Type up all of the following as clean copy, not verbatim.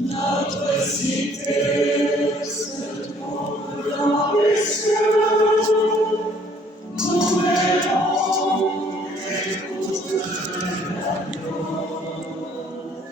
Notre cité se trouve dans les cieux, nous verrons l'écoute de l'agneau,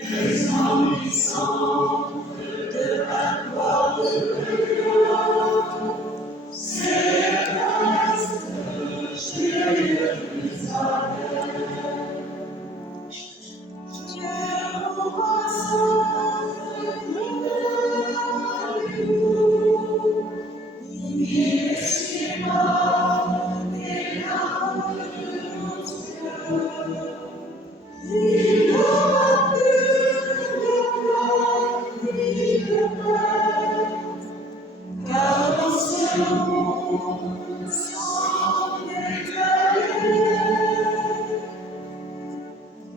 resplendissant de la gloire de Dieu. Céleste, Jérusalem, Dieu nous rassemble, il est si bas des larmes de nos yeux, il n'a plus de gloire ni de paix, car dans ce monde semble éclairer.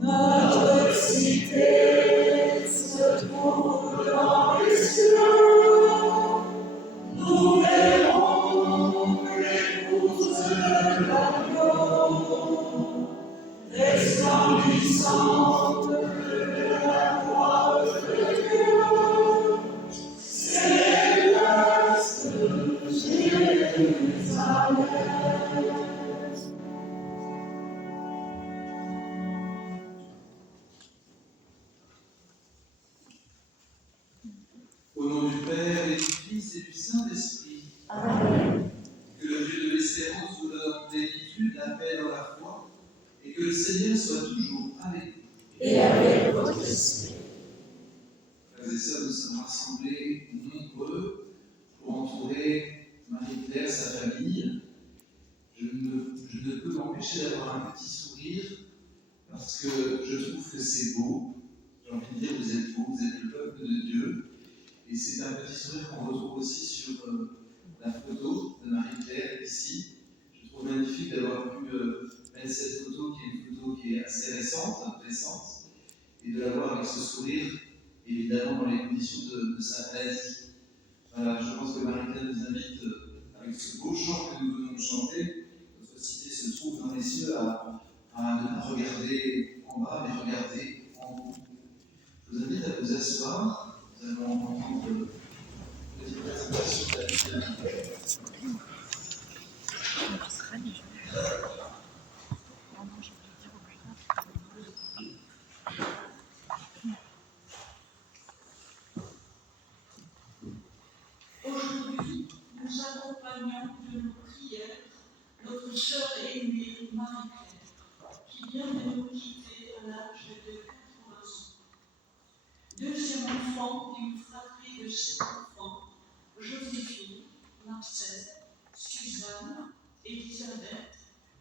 Notre cité se trouve dans les cieux, nous verrons l'épouse de l'agneau, resplendissante de la gloire de Dieu. Céleste Jérusalem. Au nom du Père et du Fils et du Saint-Esprit. Amen. Que le Dieu de l'espérance vous donne en plénitude la paix dans la foi, et que le Seigneur soit toujours avec vous. Et avec votre esprit. Frères et sœurs, nous sommes rassemblés nombreux pour entourer Marie-Claire, sa famille. Je ne peux m'empêcher d'avoir un petit sourire, parce que je trouve que c'est beau. J'ai envie de dire, vous êtes beaux, vous êtes le peuple de Dieu. Et c'est un petit sourire qu'on retrouve aussi sur la photo de Marie-Claire ici. Je trouve magnifique d'avoir pu mettre cette photo, qui est une photo qui est assez récente, et de l'avoir avec ce sourire, évidemment dans les conditions de sa maladie. Voilà, je pense que Marie-Claire nous invite, avec ce beau chant que nous venons de chanter, notre cité se trouve dans les cieux, à ne pas regarder en bas, mais regarder en haut. Je vous invite à vous asseoir. Nous allons entendre une petite présentation de la vie. Aujourd'hui, nous accompagnons de nos prières notre sœur aînée Marie-Claire, qui vient de nous quitter à l'âge de 80 ans. Deuxième enfant d'une fratrie de 7 enfants, Joséphine, Marcel, Suzanne, Elisabeth,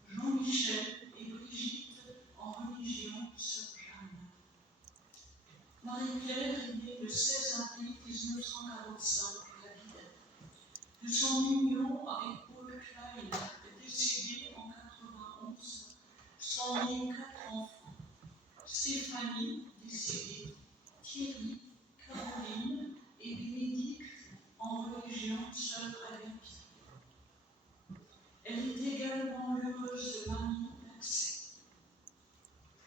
Jean-Michel et Brigitte en religion sœur Jeanne. Marie-Claire est née le 16 avril 1945 à Villers. De son union avec Paul Klein, décédé en 1991, sont nés 4 enfants. Stéphanie, décédée, Thierry, Caroline et Bénédicte en religion sœur Agapit. Elle est également l'heureuse mamie d'Accès.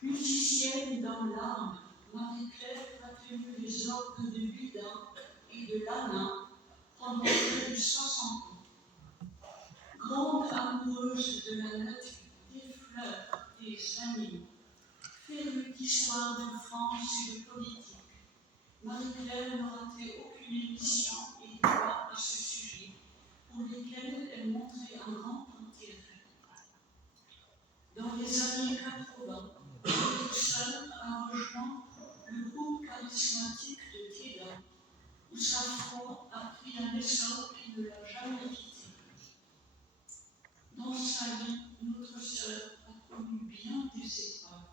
Musicienne dans l'âme, Marie-Claire a tenu les orgues de Gudin et de Lana pendant près de 60 ans. Grande amoureuse de la nature, des fleurs, des animaux, férue d'histoire de France et de politique, Marie-Claire n'a raté aucune émission et débat à ce sujet, pour lesquels elle montrait un grand intérêt. Dans les années 80, Erickson a rejoint le groupe charismatique de Thiédan, où sa foi a pris un essor qui ne l'a jamais quitté. Dans sa vie, sœur a connu bien des épreuves.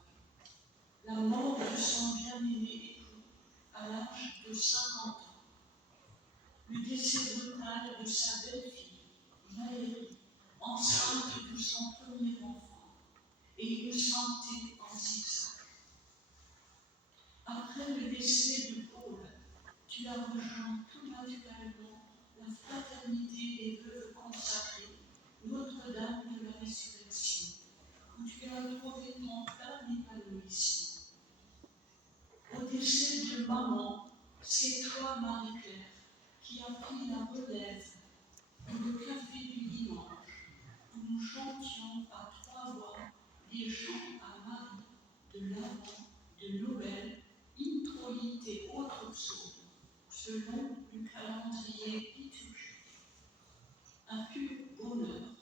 La mort de son bien-aimé époux à l'âge de 50 ans. Le décès brutal de sa belle-fille, Valérie, enceinte de son premier enfant, et une santé en zigzag. Après le décès de Paul, tu as rejoint tout naturellement la fraternité des veuves consacrées, Notre-Dame de la Résurrection, où tu as trouvé ton plein épanouissement. Au décès de maman, c'est toi, Marie-Claire, qui as pris la relève pour le café du dimanche, où nous chantions à 3 voix des chants à Marie, de l'Avent, de Noël, introïte et autres psaumes, selon le calendrier liturgique. Un pur bonheur.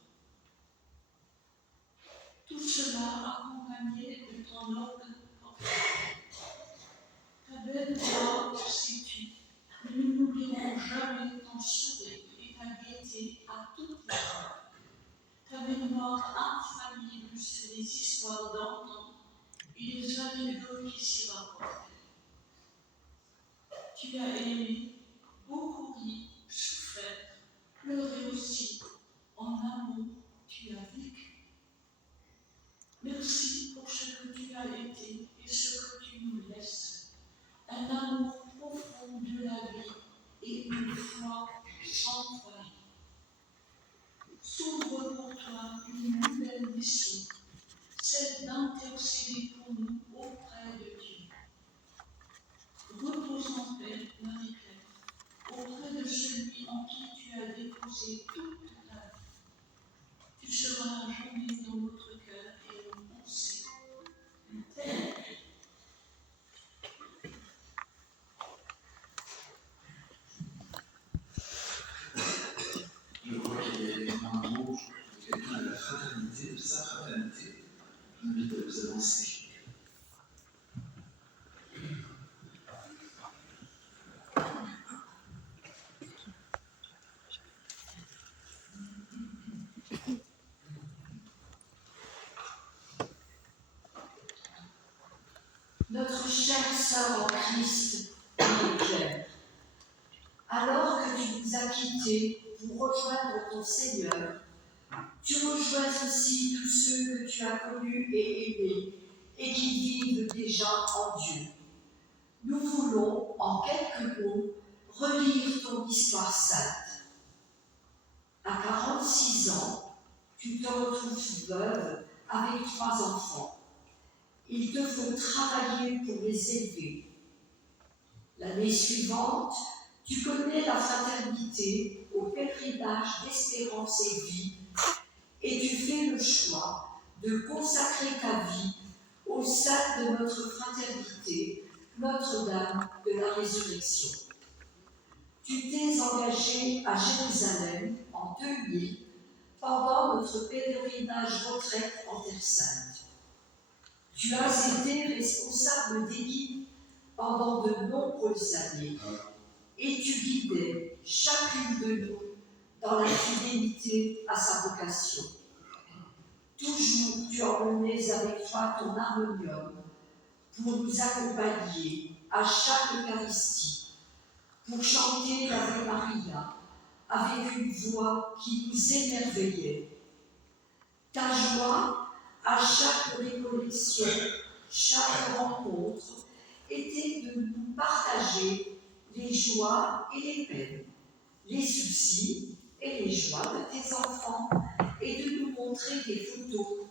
Tout cela accompagné de ton oncle porteur. Ta belle voix, sais-tu, nous n'oublierons jamais ton sourire et ta gaieté à toutes les heures. Ta mémoire infaillible sur les histoires d'antan et les anecdotes qui s'y rapportent. Tu as aimé, beaucoup ri, souffert, pleuré aussi. En amour, tu as vécu. Merci pour ce que tu as été et ce que tu nous laisses. Un amour profond de la vie et une foi sans faille. S'ouvre pour toi une nouvelle mission, celle d'intercéder pour nous auprès de Dieu. Repose en paix, Marie-Claire, auprès de celui en qui tu as déposé toute ta vie. Tu seras à jamais dans notre cœur et nos pensées. Je crois qu'il y a un mot de quelqu'un de la fraternité, de sa fraternité. Je vous invite à vous avancer. Notre chère sœur en Christ, Marie-Claire, alors que tu nous as quittés pour rejoindre ton Seigneur, tu rejoins aussi tous ceux que tu as connus et aimés et qui vivent déjà en Dieu. Nous voulons, en quelques mots, relire ton histoire sainte. À 46 ans, tu te retrouves veuve avec 3 enfants. Il te faut travailler pour les élever. L'année suivante, tu connais la fraternité au pèlerinage d'espérance et vie et tu fais le choix de consacrer ta vie au sein de notre fraternité, Notre-Dame de la Résurrection. Tu t'es engagé à Jérusalem en 2000 pendant notre pèlerinage retraite en Terre Sainte. Tu as été responsable d'équipe pendant de nombreuses années et tu guidais chacune de nous dans la fidélité à sa vocation. Toujours tu emmenais avec toi ton harmonium pour nous accompagner à chaque Eucharistie, pour chanter l'Ave Maria avec une voix qui nous émerveillait. Ta joie à chaque récollection, chaque rencontre, était de nous partager les joies et les peines, les soucis et les joies de tes enfants, et de nous montrer des photos,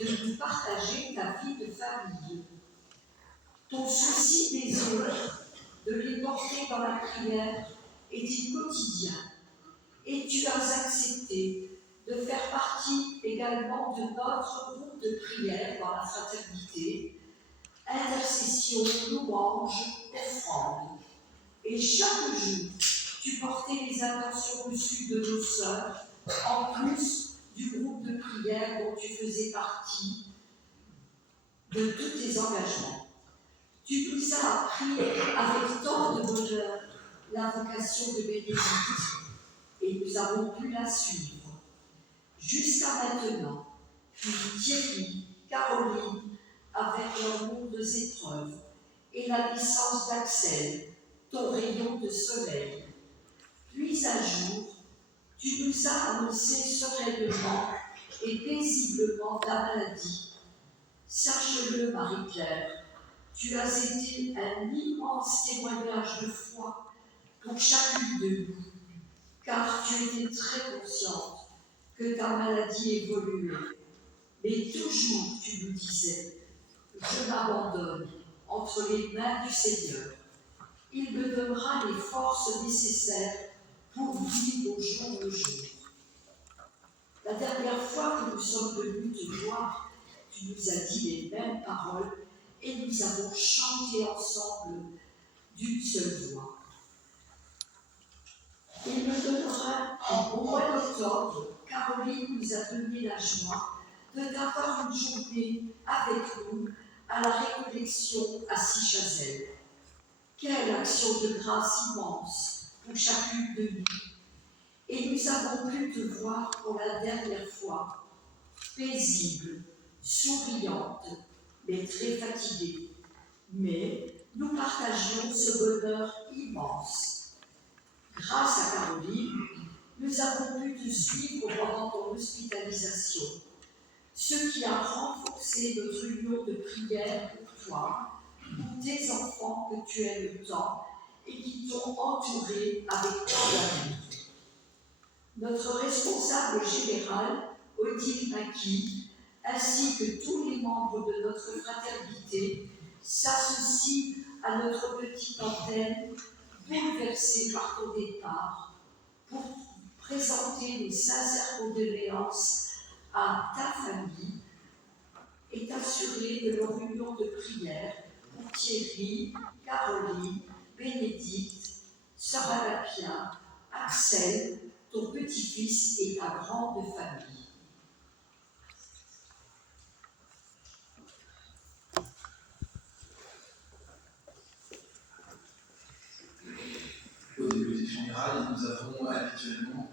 de nous partager ta vie de famille. Ton souci des autres, de les porter dans la prière, était quotidien, et tu as accepté de faire partie également de notre groupe de prière dans la fraternité, intercession, louange, offrande. Et chaque jour, tu portais les intentions reçues de nos sœurs, en plus du groupe de prière dont tu faisais partie, de tous tes engagements. Tu nous as appris avec tant de bonheur la vocation de Bénédicte, et nous avons pu la suivre. Jusqu'à maintenant, puis Thierry, Caroline, avec leurs lourdes épreuves, et la naissance d'Axel, ton rayon de soleil. Puis un jour, tu nous as annoncé sereinement et paisiblement ta maladie. Sache-le, Marie-Claire, tu as été un immense témoignage de foi pour chacune de nous, car tu étais très consciente que ta maladie évoluait. Mais toujours, tu nous disais, je m'abandonne entre les mains du Seigneur. Il me donnera les forces nécessaires pour vivre au jour le jour. La dernière fois que nous sommes venus te voir, tu nous as dit les mêmes paroles et nous avons chanté ensemble d'une seule voix. Il me donnera, au mois d'octobre, Caroline nous a donné la joie de t'avoir une journée avec nous à la récollection à Sichazel. Quelle action de grâce immense pour chacune de nous. Et nous avons pu te voir pour la dernière fois, paisible, souriante, mais très fatiguée. Mais nous partagions ce bonheur immense. Grâce à Caroline, nous avons pu te suivre pendant ton hospitalisation, ce qui a renforcé notre union de prière pour toi, pour tes enfants que tu aimes tant et qui t'ont entouré avec tant d'amour. Notre responsable général, Odile Maki, ainsi que tous les membres de notre fraternité, s'associent à notre petite antenne bouleversée par ton départ pour présenter nos sincères condoléances à ta famille et t'assurer de leur union de prière pour Thierry, Caroline, Bénédicte, Sœur Alapia, Axel, ton petit-fils et ta grande famille. Au début des funérailles, nous avons habituellement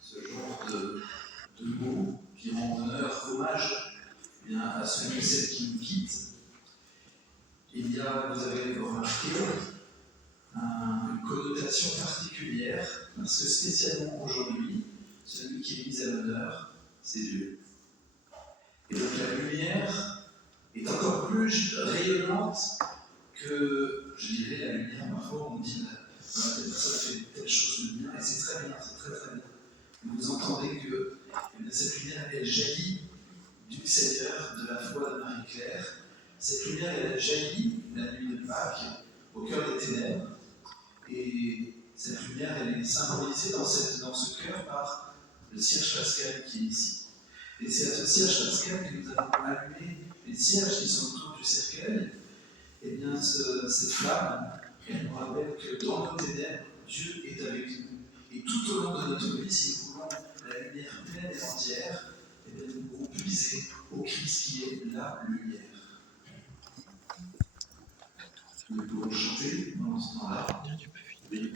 ce genre de mots qui rendent honneur, hommage à celui et celle qui nous quitte. Il y a, vous avez remarqué, une connotation particulière, parce que spécialement aujourd'hui, celui qui est mis à l'honneur, c'est Dieu. Et donc la lumière est encore plus rayonnante que, je dirais, la lumière. Parfois on dit, telle personne fait telle chose de bien, et c'est très bien, c'est très très bien. Vous entendez que cette lumière, elle jaillit du Seigneur, de la foi de Marie-Claire. Cette lumière, elle jaillit la nuit de Pâques, au cœur des ténèbres. Et cette lumière, elle est symbolisée dans ce cœur par le cierge pascal qui est ici. Et c'est à ce cierge pascal que nous avons allumé les cierges qui sont autour du cercueil. Et bien, cette flamme, elle nous rappelle que dans nos ténèbres, Dieu est avec nous. Et tout au long de notre vie, si nous voulons la lumière pleine et entière, eh bien, nous pourrons puiser au Christ qui est la lumière. Nous pouvons chanter dans ce temps-là. Oui.